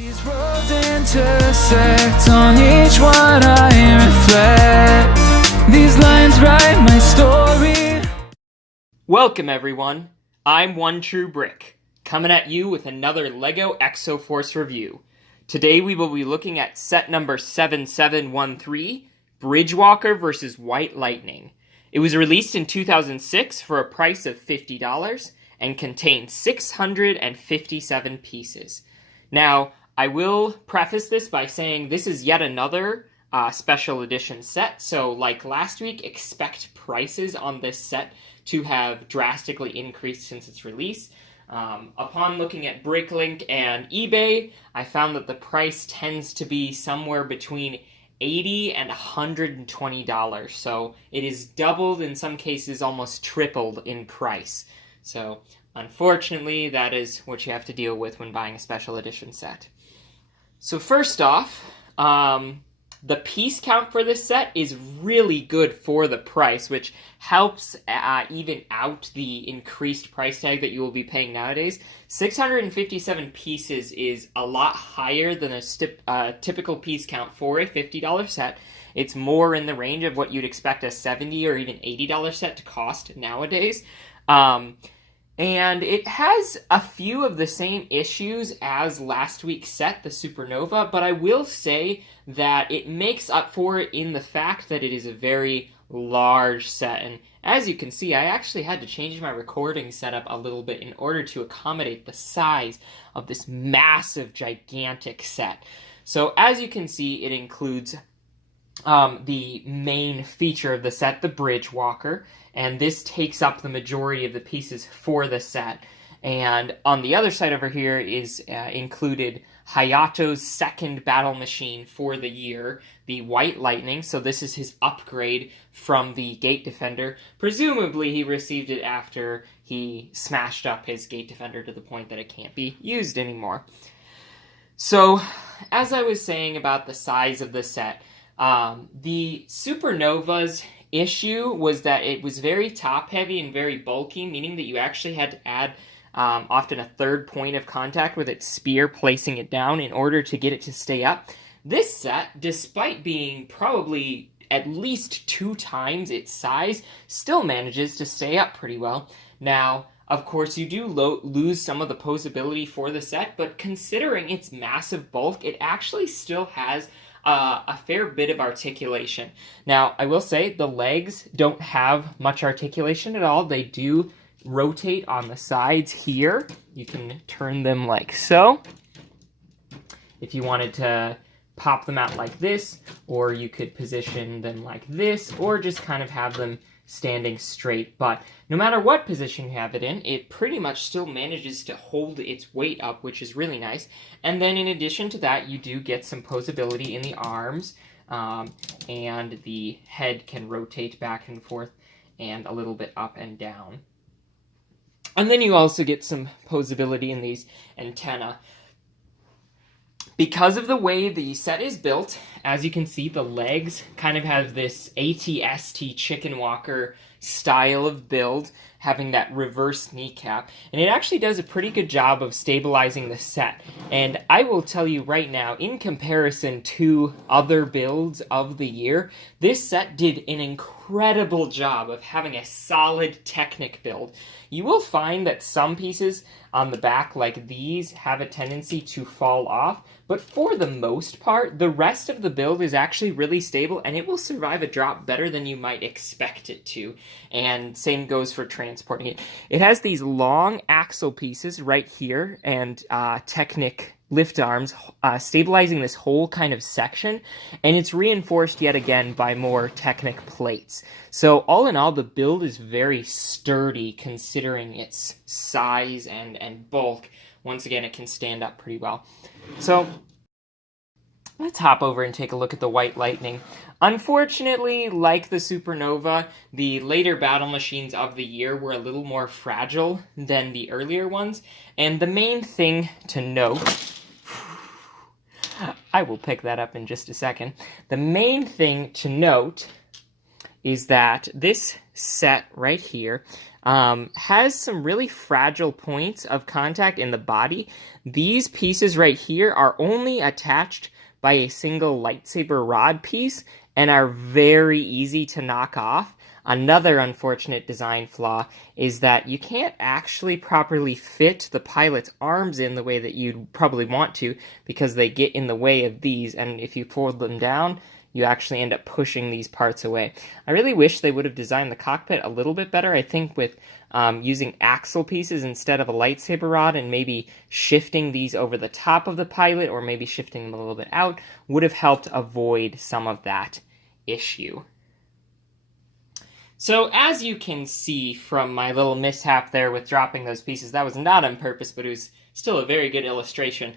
These roads intersect, on each one I reflect. These lines write my story. Welcome everyone, I'm One True Brick, coming at you with another LEGO Exo-Force review. Today we will be looking at set number 7713, Bridgewalker vs. White Lightning. It was released in 2006 for a price of $50 and contained 657 pieces. Now, I will preface this by saying this is yet another special edition set, so like last week, expect prices on this set to have drastically increased since its release. Upon looking at BrickLink and eBay, I found that the price tends to be somewhere between $80 and $120, so it is doubled, in some cases almost tripled in price. So unfortunately, that is what you have to deal with when buying a special edition set. So first off, the piece count for this set is really good for the price, which helps even out the increased price tag that you will be paying nowadays. 657 pieces is a lot higher than a typical piece count for a $50 set. It's more in the range of what you'd expect a $70 or even $80 set to cost nowadays. And it has a few of the same issues as last week's set, the Supernova, but I will say that it makes up for it in the fact that it is a very large set. And as you can see, I actually had to change my recording setup a little bit in order to accommodate the size of this massive, gigantic set. So as you can see, it includes the main feature of the set, the Bridgewalker, and this takes up the majority of the pieces for the set. And on the other side over here is included Hayato's second battle machine for the year, the White Lightning. So this is his upgrade from the Gate Defender. Presumably he received it after he smashed up his Gate Defender to the point that it can't be used anymore. So, as I was saying about the size of the set, the Supernova's issue was that it was very top-heavy and very bulky, meaning that you actually had to add often a third point of contact with its spear, placing it down in order to get it to stay up. This set, despite being probably at least 2 times its size, still manages to stay up pretty well. Now, of course, you do lose some of the posability for the set, but considering its massive bulk, it actually still has a fair bit of articulation. Now, I will say the legs don't have much articulation at all. They do rotate on the sides here. You can turn them like so. If you wanted to pop them out like this, or you could position them like this, or just kind of have them standing straight. But no matter what position you have it in, it pretty much still manages to hold its weight up, which is really nice. And then in addition to that, you do get some posability in the arms, and the head can rotate back and forth and a little bit up and down. And then you also get some posability in these antennae. Because of the way the set is built, as you can see, the legs kind of have this ATST chicken walker style of build, having that reverse kneecap, and it actually does a pretty good job of stabilizing the set. And I will tell you right now, in comparison to other builds of the year, this set did an incredible job of having a solid Technic build. You will find that some pieces on the back, like these, have a tendency to fall off, but for the most part, the rest of the build is actually really stable, and it will survive a drop better than you might expect it to. And same goes for transporting it. It has these long axle pieces right here, and Technic lift arms stabilizing this whole kind of section, and it's reinforced yet again by more Technic plates. So all in all, the build is very sturdy considering its size and bulk. Once again, it can stand up pretty well. So let's hop over and take a look at the White Lightning. Unfortunately, like the Supernova, the later battle machines of the year were a little more fragile than the earlier ones, and the main thing to note, I will pick that up in just a second, the main thing to note is that this set right here has some really fragile points of contact in the body. These pieces right here are only attached by a single lightsaber rod piece and are very easy to knock off. Another unfortunate design flaw is that you can't actually properly fit the pilot's arms in the way that you'd probably want to, because they get in the way of these, and if you fold them down, you actually end up pushing these parts away. I really wish they would have designed the cockpit a little bit better. I think with using axle pieces instead of a lightsaber rod and maybe shifting these over the top of the pilot or maybe shifting them a little bit out would have helped avoid some of that issue. So as you can see from my little mishap there with dropping those pieces, that was not on purpose, but it was still a very good illustration.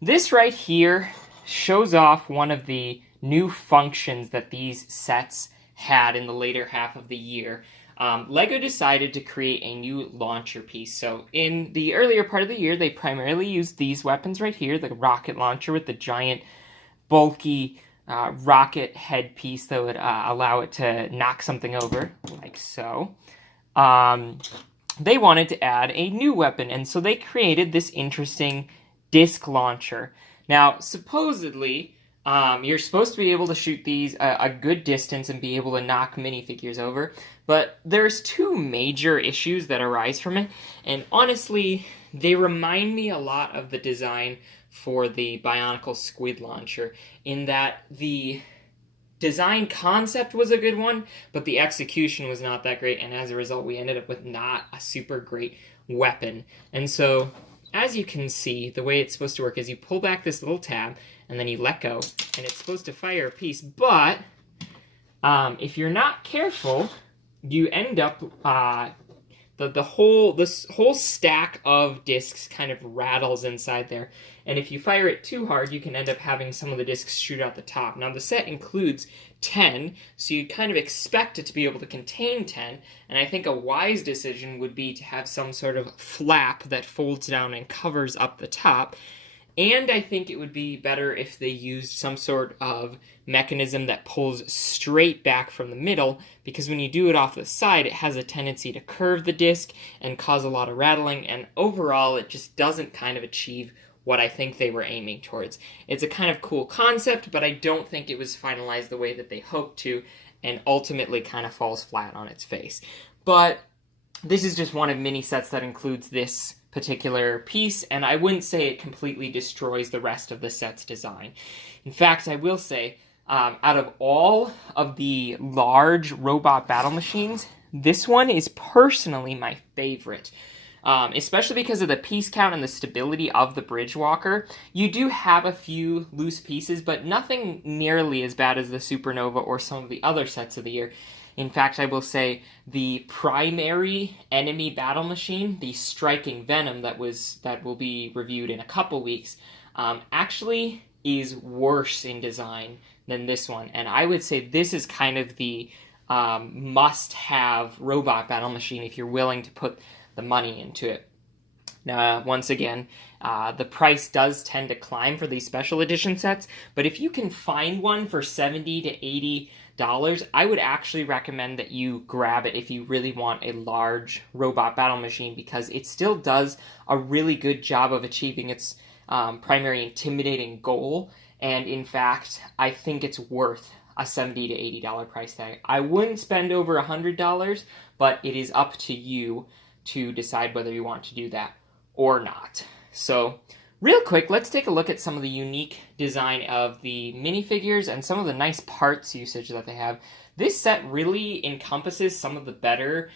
This right here shows off one of the new functions that these sets had in the later half of the year. LEGO decided to create a new launcher piece. So in the earlier part of the year, they primarily used these weapons right here, the rocket launcher with the giant, bulky rocket head piece that would allow it to knock something over, like so. They wanted to add a new weapon, and so they created this interesting disc launcher. Now, supposedly, you're supposed to be able to shoot these a good distance and be able to knock minifigures over, but there's two major issues that arise from it, and honestly, they remind me a lot of the design for the Bionicle Squid Launcher, in that the design concept was a good one, but the execution was not that great, and as a result, we ended up with not a super great weapon. And so, as you can see, the way it's supposed to work is you pull back this little tab, and then you let go, and it's supposed to fire a piece, but if you're not careful, you end up, this whole stack of discs kind of rattles inside there, and if you fire it too hard, you can end up having some of the discs shoot out the top. Now, the set includes 10, so you kind of expect it to be able to contain 10, and I think a wise decision would be to have some sort of flap that folds down and covers up the top. And I think it would be better if they used some sort of mechanism that pulls straight back from the middle, because when you do it off the side, it has a tendency to curve the disc and cause a lot of rattling, and overall it just doesn't kind of achieve what I think they were aiming towards. It's a kind of cool concept, but I don't think it was finalized the way that they hoped to, and ultimately kind of falls flat on its face. But this is just one of many sets that includes this particular piece, and I wouldn't say it completely destroys the rest of the set's design. In fact, I will say, out of all of the large robot battle machines, this one is personally my favorite. Especially because of the piece count and the stability of the Bridge Walker. You do have a few loose pieces, but nothing nearly as bad as the Supernova or some of the other sets of the year. In fact, I will say the primary enemy battle machine, the Striking Venom that will be reviewed in a couple weeks, actually is worse in design than this one. And I would say this is kind of the must-have robot battle machine if you're willing to put the money into it. Now, once again, the price does tend to climb for these special edition sets, but if you can find one for $70 to $80, I would actually recommend that you grab it if you really want a large robot battle machine, because it still does a really good job of achieving its primary intimidating goal, and in fact, I think it's worth a $70 to $80 price tag. I wouldn't spend over $100, but it is up to you to decide whether you want to do that or not. So, real quick, let's take a look at some of the unique design of the minifigures and some of the nice parts usage that they have. This set really encompasses some of the better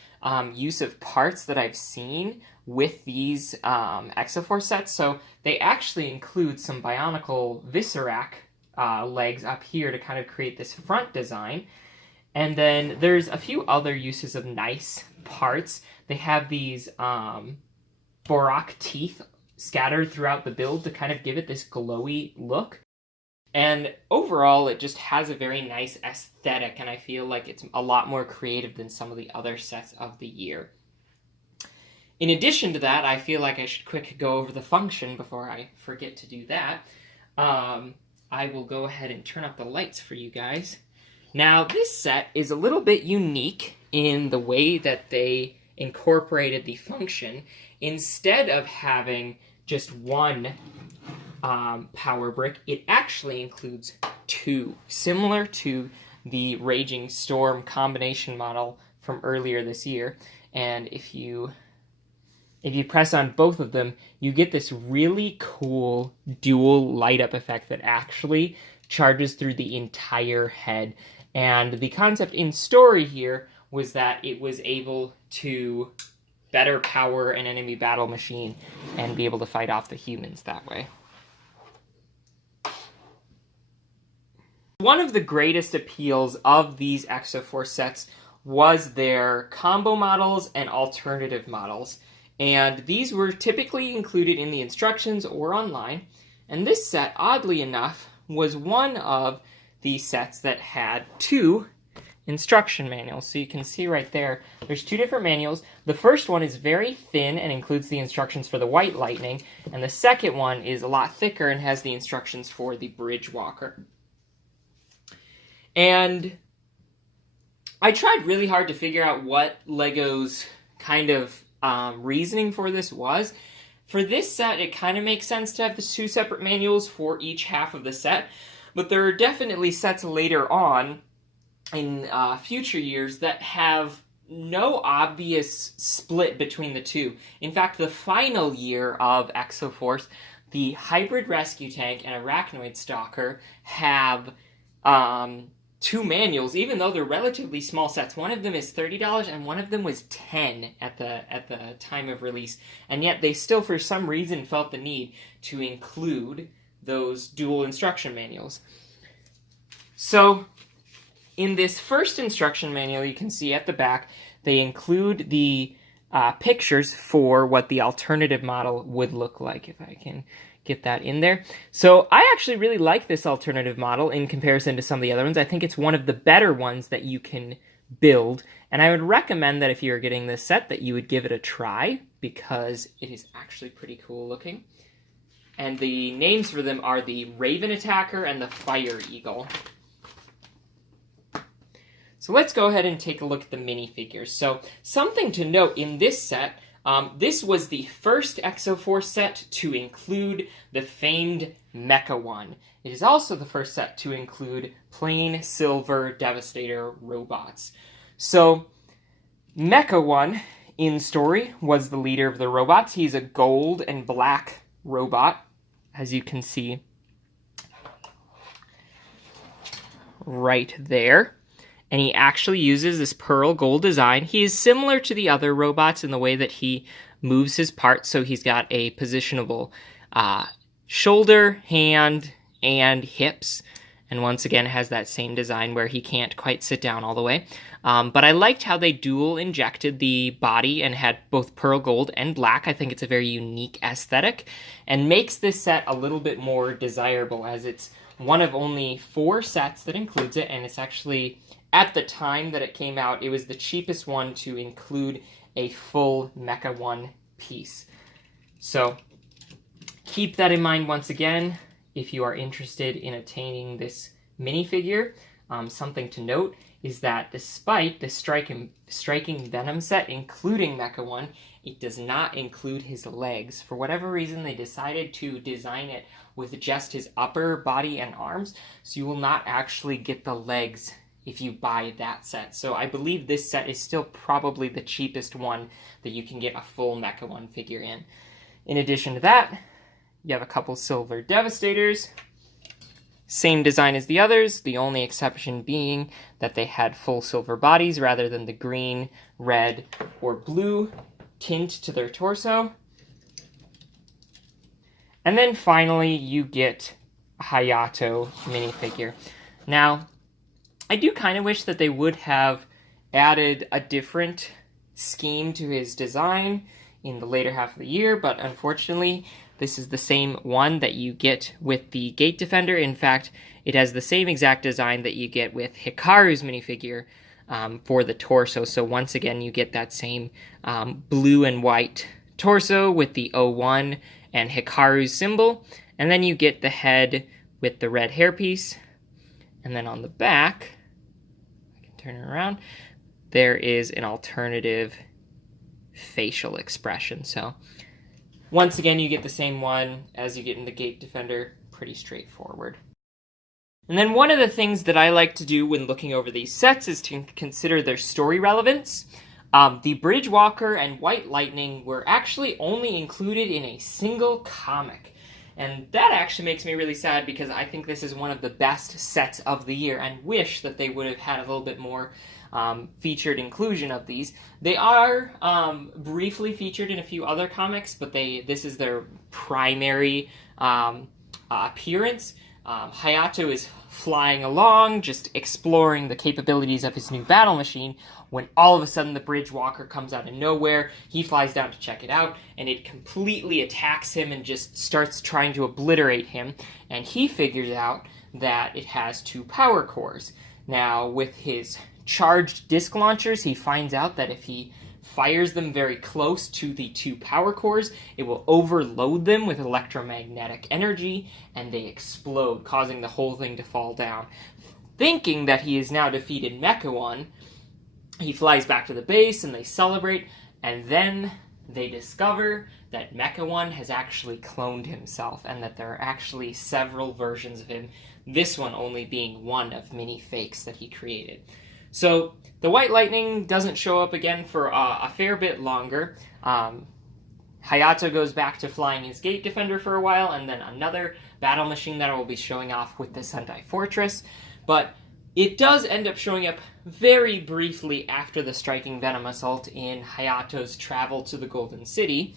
use of parts that I've seen with these Exo-Force sets. So they actually include some Bionicle Viscerac legs up here to kind of create this front design. And then there's a few other uses of nice parts. They have these Borak teeth scattered throughout the build to kind of give it this glowy look. And overall, it just has a very nice aesthetic, and I feel like it's a lot more creative than some of the other sets of the year. In addition to that, I feel like I should quick go over the function before I forget to do that. I will go ahead and turn up the lights for you guys. Now, this set is a little bit unique in the way that they incorporated the function. Instead of having just one power brick, it actually includes two, similar to the Raging Storm combination model from earlier this year. And if you press on both of them, you get this really cool dual light up effect that actually charges through the entire head. And the concept in story here was that it was able to better power an enemy battle machine and be able to fight off the humans that way. One of the greatest appeals of these Exo-Force sets was their combo models and alternative models. And these were typically included in the instructions or online. And this set, oddly enough, was one of the sets that had two instruction manuals. So you can see right there, there's two different manuals. The first one is very thin and includes the instructions for the White Lightning. And the second one is a lot thicker and has the instructions for the Bridge Walker. And I tried really hard to figure out what LEGO's kind of reasoning for this was. For this set, it kind of makes sense to have the two separate manuals for each half of the set, but there are definitely sets later on in future years that have no obvious split between the two. In fact, the final year of Exo-Force, the Hybrid Rescue Tank and Arachnoid Stalker have two manuals, even though they're relatively small sets. One of them is $30 and one of them was $10 at the time of release. And yet they still, for some reason, felt the need to include those dual instruction manuals. So in this first instruction manual, you can see at the back, they include the pictures for what the alternative model would look like, if I can get that in there. So I actually really like this alternative model in comparison to some of the other ones. I think it's one of the better ones that you can build, and I would recommend that if you're getting this set that you would give it a try, because it is actually pretty cool looking. And the names for them are the Raven Attacker and the Fire Eagle. So let's go ahead and take a look at the minifigures. So something to note in this set, this was the first Exo-Force set to include the famed Mecha One. It is also the first set to include plain silver Devastator robots. So Mecha One in story was the leader of the robots. He's a gold and black robot, as you can see right there. And he actually uses this pearl gold design. He is similar to the other robots in the way that he moves his parts. So he's got a positionable shoulder, hand, and hips. And once again, has that same design where he can't quite sit down all the way. But I liked how they dual injected the body and had both pearl gold and black. I think it's a very unique aesthetic and makes this set a little bit more desirable, as it's one of only 4 sets that includes it, and it's actually, at the time that it came out, it was the cheapest one to include a full Mecha One piece. So keep that in mind once again if you are interested in attaining this minifigure. Something to note is that despite the striking Venom set including Mecha One, it does not include his legs. For whatever reason, they decided to design it with just his upper body and arms, so you will not actually get the legs if you buy that set. So I believe this set is still probably the cheapest one that you can get a full Mecha One figure in. In addition to that, you have a couple silver Devastators. Same design as the others, the only exception being that they had full silver bodies rather than the green, red, or blue tint to their torso. And then finally, you get a Hayato minifigure. Now, I do kind of wish that they would have added a different scheme to his design in the later half of the year, but unfortunately, this is the same one that you get with the Gate Defender. In fact, it has the same exact design that you get with Hikaru's minifigure for the torso. So once again, you get that same blue and white torso with the O1 and Hikaru's symbol. And then you get the head with the red hairpiece. And then on the back, I can turn it around, there is an alternative facial expression. So once again, you get the same one as you get in the Gate Defender. Pretty straightforward. And then one of the things that I like to do when looking over these sets is to consider their story relevance. The Bridgewalker and White Lightning were actually only included in a single comic. And that actually makes me really sad because I think this is one of the best sets of the year and wish that they would have had a little bit more featured inclusion of these. They are briefly featured in a few other comics, but this is their primary appearance. Hayato is flying along, just exploring the capabilities of his new battle machine, when all of a sudden the Bridgewalker comes out of nowhere. He flies down to check it out, and it completely attacks him and just starts trying to obliterate him, and he figures out that it has 2 power cores. Now, with his charged disc launchers, he finds out that if he fires them very close to the 2 power cores, it will overload them with electromagnetic energy, and they explode, causing the whole thing to fall down. Thinking that he has now defeated Mecha-One, he flies back to the base, and they celebrate, and then they discover that Mecha-One has actually cloned himself, and that there are actually several versions of him, this one only being one of many fakes that he created. So the White Lightning doesn't show up again for a fair bit longer. Hayato goes back to flying his Gate Defender for a while, and then another battle machine that I will be showing off with the Sentai Fortress. But it does end up showing up very briefly after the Striking Venom Assault in Hayato's travel to the Golden City.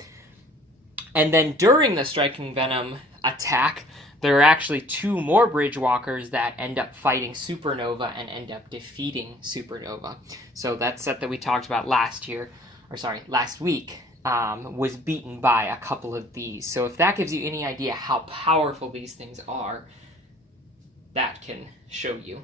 And then during the Striking Venom attack, there are actually 2 more Bridgewalkers that end up fighting Supernova and end up defeating Supernova. So that set that we talked about last week, was beaten by a couple of these. So if that gives you any idea how powerful these things are, that can show you.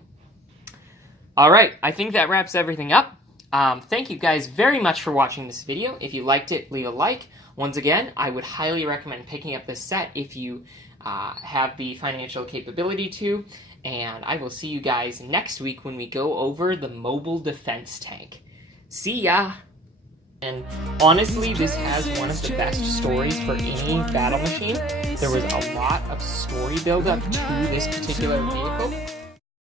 Alright, I think that wraps everything up. Thank you guys very much for watching this video. If you liked it, leave a like. Once again, I would highly recommend picking up this set if you have the financial capability to, and I will see you guys next week when we go over the mobile defense tank. See ya! And honestly, this has one of the best stories for any battle machine. There was a lot of story build-up to this particular vehicle.